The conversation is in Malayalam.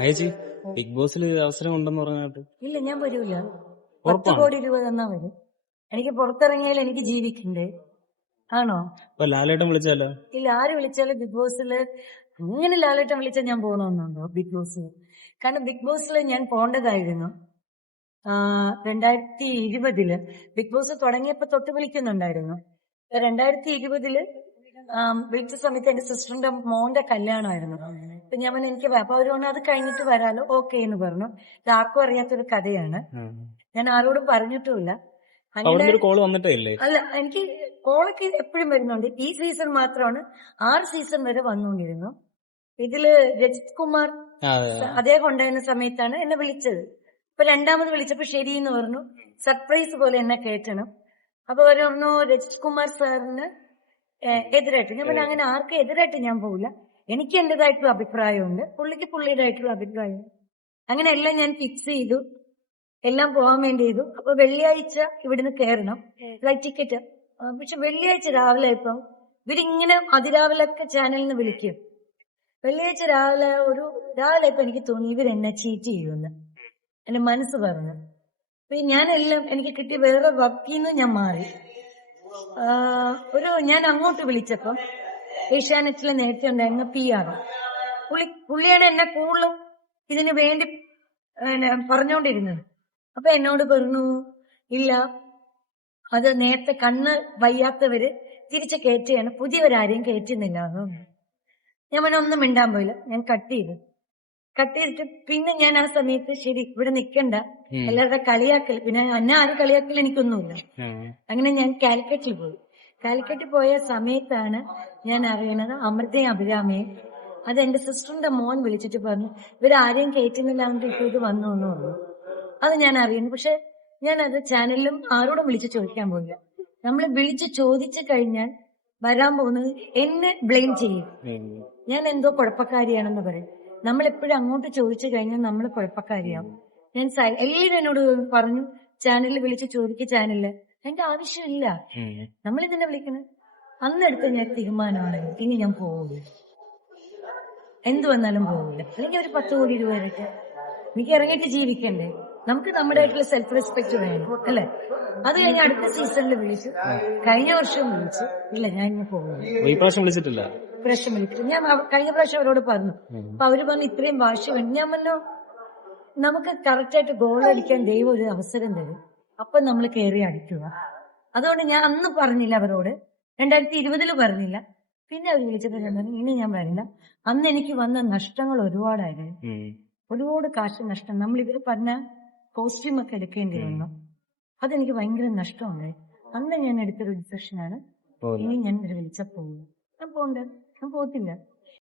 അയച്ചി ബിഗ് ബോസിൽ അവസരം ഉണ്ടെന്ന് പറഞ്ഞിട്ട്. ഇല്ല ഞാൻ വരൂല. പത്ത് കോടി രൂപ തന്നാ വരും. എനിക്ക് പുറത്തിറങ്ങിയാൽ എനിക്ക് ജീവിക്കണ്ടേ? ആണോ? ഇപ്പൊ ലാലേട്ടൻ വിളിച്ചാലോ? ഇല്ല ആര് വിളിച്ചാലും ബിഗ് ബോസിൽ അങ്ങനെ ലാലേട്ടൻ വിളിച്ചാൽ ഞാൻ പോകണമെന്നുണ്ടോ ബിഗ് ബോസിൽ കാരണം ബിഗ് ബോസിൽ ഞാൻ പോണ്ടതായിരുന്നു. രണ്ടായിരത്തി ഇരുപതിൽ. ബിഗ് ബോസ് തുടങ്ങിയപ്പോ തൊട്ട് വിളിക്കുന്നുണ്ടായിരുന്നു. രണ്ടായിരത്തി ഇരുപതിൽ വിളിച്ച സമയത്ത് എന്റെ സിസ്റ്ററിന്റെ മോന്റെ കല്യാണമായിരുന്നു. അപ്പൊ ഞാൻ പറഞ്ഞു എനിക്ക് അപ്പൊ അവർ പറഞ്ഞു അത് കഴിഞ്ഞിട്ട് വരാലോ. ഓക്കെ എന്ന് പറഞ്ഞു. ഇത് ആർക്കും അറിയാത്തൊരു കഥയാണ്. ഞാൻ ആരോടും പറഞ്ഞിട്ടുമില്ല. അല്ല എനിക്ക് കോളൊക്കെ എപ്പോഴും വരുന്നുണ്ട്. ഈ സീസൺ മാത്രമാണ് ആറ് സീസൺ വരെ വന്നുകൊണ്ടിരുന്നു. ഇതിൽ രജിത് കുമാർ. അദ്ദേഹം ഉണ്ടായിരുന്ന സമയത്താണ് എന്നെ വിളിച്ചത്. ഇപ്പൊ രണ്ടാമത് വിളിച്ചപ്പോ ശരി എന്ന് പറഞ്ഞു. സർപ്രൈസ് പോലെ എന്നെ കേട്ടണം അപ്പൊ അവർ പറഞ്ഞു രജിത് കുമാർ സാറിന് എതിരായിട്ട്. ഞാൻ പറഞ്ഞു അങ്ങനെ ആർക്കും എതിരായിട്ട് ഞാൻ പോകില്ല എനിക്ക് എന്റേതായിട്ടുള്ള അഭിപ്രായമുണ്ട്. പുള്ളിക്ക് പുള്ളിയുടേതായിട്ടുള്ള അഭിപ്രായം. അങ്ങനെ എല്ലാം ഞാൻ ഫിക്സ് ചെയ്തു. എല്ലാം പോകാൻ വേണ്ടി ചെയ്തു. അപ്പൊ വെള്ളിയാഴ്ച ഇവിടുന്ന് കയറണം ഫ്ലൈറ്റ് ടിക്കറ്റ് പക്ഷെ വെള്ളിയാഴ്ച രാവിലെ ഇപ്പം ഇവരിങ്ങനെ അതിരാവിലൊക്കെ ചാനലിൽ നിന്ന് വിളിക്കും. വെള്ളിയാഴ്ച രാവിലെ ഒരു രാവിലെ ഇപ്പൊ എനിക്ക് തോന്നി ഇവരെന്നെ ചീറ്റ് ചെയ്യുമെന്ന്. എന്റെ മനസ്സ് പറഞ്ഞു. അപ്പൊ ഞാനെല്ലാം എനിക്ക് കിട്ടിയ വേറെ വർക്കിൽ നിന്ന് ഞാൻ മാറി. ഒരു ഞാൻ അങ്ങോട്ട് വിളിച്ചപ്പം ഏഷ്യാനെറ്റിൽ നേരത്തെ ഉണ്ടായിരുന്ന പി ആർ പുള്ളി പുള്ളിയാണ് എന്നെ കൂടുതലും ഇതിനു വേണ്ടി പറഞ്ഞോണ്ടിരുന്നത്. പറഞ്ഞുകൊണ്ടിരുന്നത് അപ്പൊ എന്നോട് പറഞ്ഞു ഇല്ല അത് നേരത്തെ കണ്ണ് വയ്യാത്തവര് തിരിച്ച് കയറ്റുകയാണ് പുതിയവരാരെയും കയറ്റുന്നില്ല പറഞ്ഞു. ഞാൻ പിന്നെ ഒന്നും മിണ്ടാൻ പോയില്ല. ഞാൻ കട്ട് ചെയ്തു. കട്ട് ചെയ്തിട്ട് പിന്നെ ഞാൻ ആ സമയത്ത് ശരി ഇവിടെ നിക്കണ്ട. എല്ലാവരുടെ കളിയാക്കൽ പിന്നെ എന്നെ ആരും കളിയാക്കൽ എനിക്കൊന്നുമില്ല. അങ്ങനെ ഞാൻ കാലിക്കറ്റിൽ പോയി. കാലിക്കറ്റിൽ പോയ സമയത്താണ് ഞാൻ അറിയണത് അമൃതയും അഭിരാമയും. അത് എന്റെ സിസ്റ്ററിന്റെ മോൻ വിളിച്ചിട്ട് പറഞ്ഞു ഇവരാരെയും കയറ്റുന്നില്ല എന്നിട്ട് ഇപ്പൊ ഇത് വന്നു എന്ന് പറഞ്ഞു. അത് ഞാൻ അറിയുന്നു. പക്ഷെ ഞാൻ അത് ചാനലിലും ആരോടും വിളിച്ച് ചോദിക്കാൻ പോയില്ല നമ്മൾ വിളിച്ച് ചോദിച്ചു കഴിഞ്ഞാൽ വരാൻ പോകുന്നത് എന്നെ ബ്ലെയിം ചെയ്യും. ഞാൻ എന്തോ കുഴപ്പക്കാരിയാണെന്ന് പറയും. നമ്മൾ എപ്പോഴും അങ്ങോട്ട് ചോദിച്ചു കഴിഞ്ഞാൽ നമ്മൾ കുഴപ്പക്കാരിയാവും. ഞാൻ എല്ലാവരും എന്നോട് പറഞ്ഞു ചാനലിൽ വിളിച്ച് ചോദിക്കുക ചാനലിൽ. എന്റെ ആവശ്യമില്ല. നമ്മൾ ഇതിനെ വിളിക്കുന്നത് അന്നെടുത്ത ഞാൻ തീരുമാനമാണ്. ഇനി ഞാൻ പോവില്ല. എന്ത് വന്നാലും പോവില്ല. അല്ലെങ്കിൽ ഒരു പത്ത് കോടി രൂപ വരട്ടെ. എനിക്ക് ഇറങ്ങിയിട്ട് ജീവിക്കണ്ടേ? നമുക്ക് നമ്മുടെ ആയിട്ടുള്ള സെൽഫ് റെസ്പെക്ട് വേണം അല്ലെ? അത് കഴിഞ്ഞ് അടുത്ത സീസണിൽ വിളിച്ചു. കഴിഞ്ഞ വർഷം വിളിച്ചു. ഇല്ല ഞാൻ ഇങ്ങനെ പ്രാവശ്യം വിളിച്ചിട്ടില്ല? പ്രാവശ്യം വിളിച്ചു ഞാൻ കഴിഞ്ഞ പ്രാവശ്യം അവരോട് പറഞ്ഞു. അപ്പൊ അവർ പറഞ്ഞു ഇത്രയും വാശി വേണം ഞാൻ പറഞ്ഞു നമുക്ക് കറക്റ്റ് ആയിട്ട് ഗോൾ അടിക്കാൻ ദൈവം ഒരു അവസരം തരും. അപ്പൊ നമ്മൾ കയറി അടിക്കുക. അതുകൊണ്ട് ഞാൻ അന്ന് പറഞ്ഞില്ല അവരോട്. രണ്ടായിരത്തി ഇരുപതിൽ പറഞ്ഞില്ല. പിന്നെ അവർ വിളിച്ചപ്പോൾ ഞാൻ പറഞ്ഞു ഇനി ഞാൻ വരില്ല. അന്ന് എനിക്ക് വന്ന നഷ്ടങ്ങൾ ഒരുപാടായിരുന്നു. ഒരുപാട് കാശ് നഷ്ടം. നമ്മൾ ഇവർ പറഞ്ഞ കോസ്റ്റ്യൂം ഒക്കെ എടുക്കേണ്ടി വന്നു. അതെനിക്ക് ഭയങ്കര നഷ്ടമുണ്ടായി അന്ന് ഞാൻ എടുത്തൊരു ഡിസിഷനാണ്. ഇനി ഞാൻ വിളിച്ച പോകും ഞാൻ പോകണ്ട ഞാൻ പോകത്തില്ല